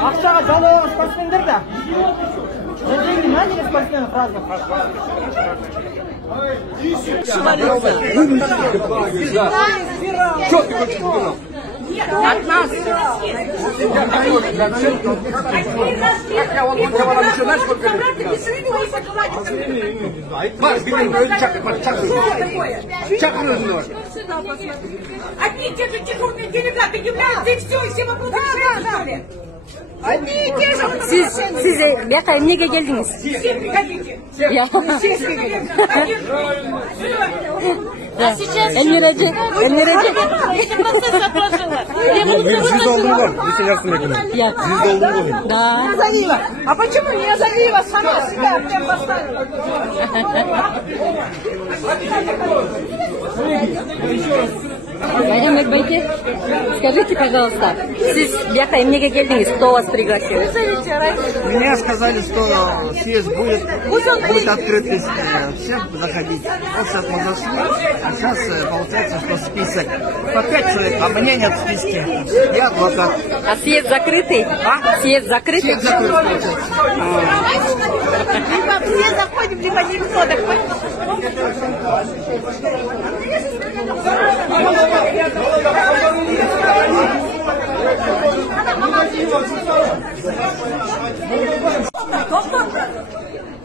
Ақшаға жалауға спортсмендер да. Деньги наняли спортсменов разных. Что ты хочешь сказать? От нас. Одни и те же дежурные делегаты являются, и все вопросы решаются. Одни и те же. Siz Beyak'a emniye geldiniz. Все приходите. Ya. Все приходите. Elmiracı. Siz oldun var. Lise yarısına yakın. Siz oldun mu? Да. А почему не Азалиева сама себя прям поставила? Вадим Бекбайке, скажите, пожалуйста, siz Beyak'a emniye geldiniz, кто вас пригласил? Мне сказали, что съезд будет открытый всем заходить. Вот сейчас мы зашли, а сейчас получается, что список по 5 человек, а меня нет в списке. Я адвокат. А съезд закрытый? Съезд закрытый? Съезд закрыт, получается. Либо все заходим, либо никто доходит.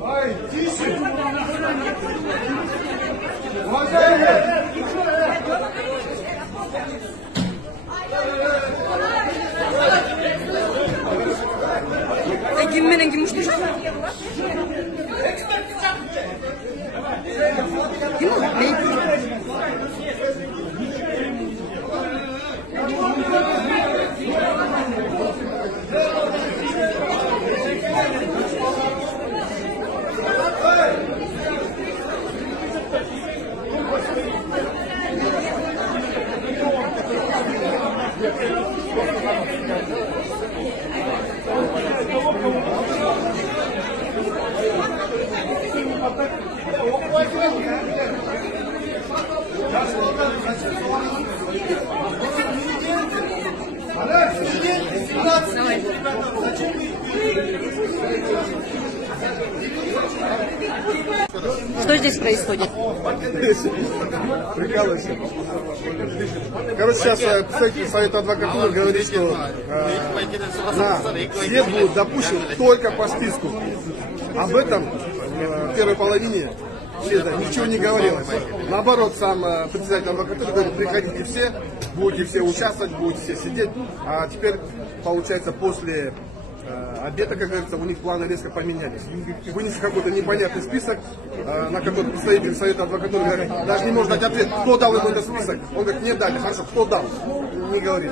Ай, тише! Kimmenin kim uçmuş? Что здесь происходит? Прикалывайся. Короче, сейчас представитель Совета адвокатуры говорит, что на съезд будет допущен только по списку. Об этом в первой половине съезда ничего не говорилось. Наоборот, сам председатель адвокатуры говорит, приходите все, будете все участвовать, будете все сидеть. А теперь, получается, после обеда, как говорится, у них планы резко поменялись. Вынесли какой-то непонятный список, на который представитель Совета адвокатуры говорит, даже не может дать ответ, кто дал ему этот список. Он говорит, не дали, хорошо, кто дал? Не говорит.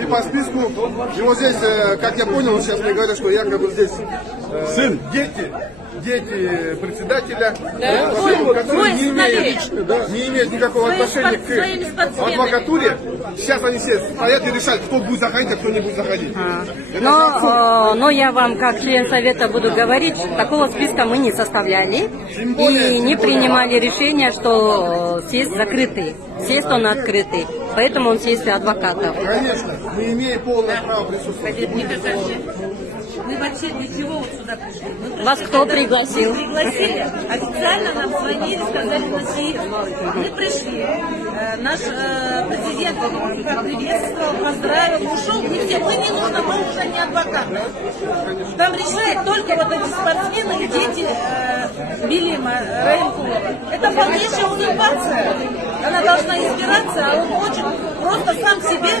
И по списку, и вот здесь, как я понял, сейчас мне говорят, что якобы здесь сын, дети председателя, которые не имеют никакого отношения к адвокатуре. Сейчас они все стоят и решают, кто будет заходить, а кто не будет заходить. Но я вам, как член совета, буду говорить, такого списка мы не составляли и не принимали решение, что съезд закрытый. Съезд он открытый, поэтому он съезд адвокатов. Конечно, мы имеем полное право присутствовать. Мы вообще для чего вот сюда пришли? Вас кто пригласил? Мы пригласили, официально нам звонили, сказали на съезд. Мы пришли. Наш президент приветствовал, поздравил, ушел. Не все, мы не нужно, мы уже не адвокаты. Там решает только вот эти спортсмены и дети Белима Раенкулова. Это полнейшая узурпация. Она должна избираться, а он хочет просто сам себе